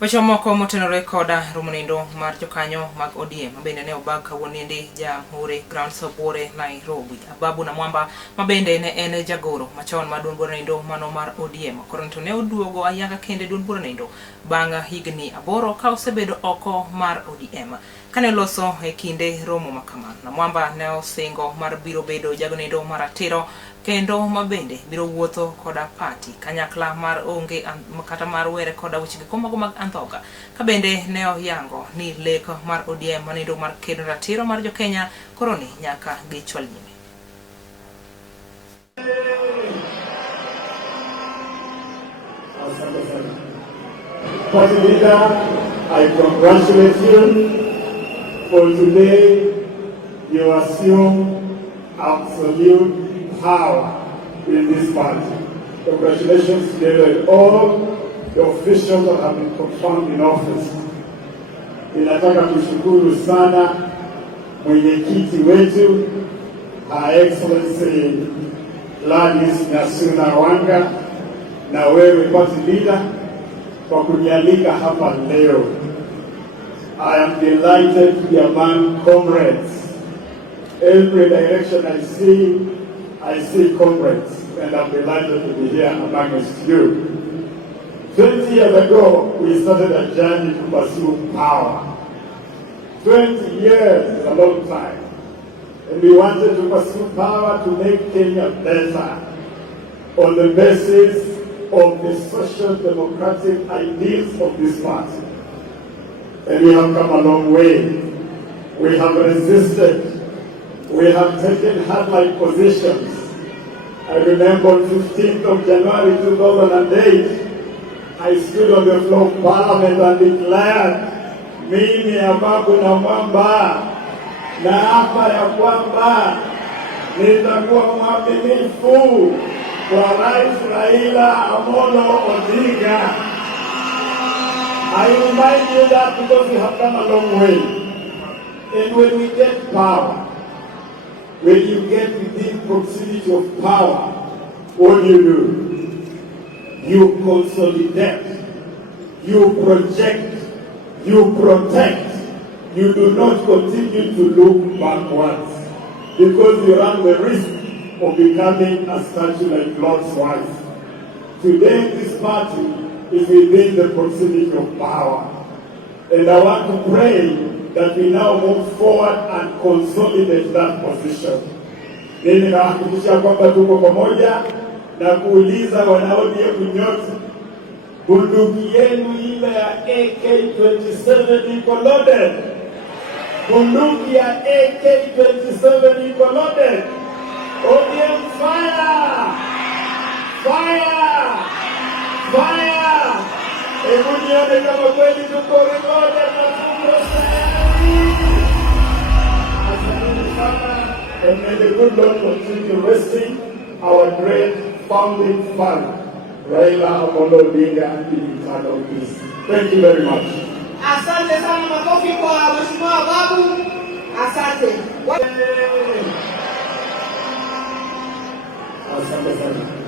Weche moko motenore koda Romo Jokanyo Mag Odm mabende ne obag kawuoninde Jamhuri Ground Sobore Nairobi. Ababu na Mwamba mabende ne en jagoro machon ma duond bura mano mar ODM. Koro to ne oduogo ayanga kende duond bura bang' higni 8 ka osebedo oko mar ODM. Kane loso e kinde romo makama, na Mwamba ne osingo mar biro bedo jago mar atiro kendo mabende biro wuotho koda party kanyakla mar onge kata mar were koda weche komago mag anthoga. Kabende ne oyango ni lek mar ODM manindo mar kedo ratiro mar jo Kenya koroni nyaka gichwal nyime. Party leader, I congratulate you for today. You assume absolute power in this party. Congratulations to all the officials that have been confirmed in office. Ninataka kushukuru sana mwenyekiti wetu Her Excellency Gladys Nyasuna Wanga na wewe party leader kwa kunialika hapa leo. I am delighted to be among comrades. Every direction I see comrades, and I'm delighted to be here amongst you. 20 years ago, we started a journey to pursue power. 20 years is a long time. And we wanted to pursue power to make Kenya better on the basis of the social democratic ideals of this party. And we have come a long way. We have resisted. We have taken hard-like positions. I remember on 15th of January 2008, I stood on the floor of Parliament and declared, mimi Ababu na Mwamba na hapa ya kwamba nitakuwa mwaminifu kwa Rais Raila Amolo Odinga. I remind you that because we have come a long way. And when we get power, when you get within proximity of power, what do? You consolidate, you project, you protect. You do not continue to look backwards because you run the risk of becoming a statue like Lord's wife. Today, this party is within the proximity of power. And I want to pray that we now move forward and consolidate that position. Mimi nahakikisha kwamba tuko pamoja na kuuliza wanaodia kunyote, bunduki yenu ile ya AK-27 iko loaded. Bunduki ya AK-27 iko loaded. ODM fire! Fire! Fire! Hebu nione kama kweli tuko loaded na tuko tayari. Asante sana. And may the good Lord continue resting our great founding father, Raila Amolo Odinga, in eternal peace. Thank you very much. Asante sana, makofi kwa Mheshimiwa Ababu. Asante. Asante sana.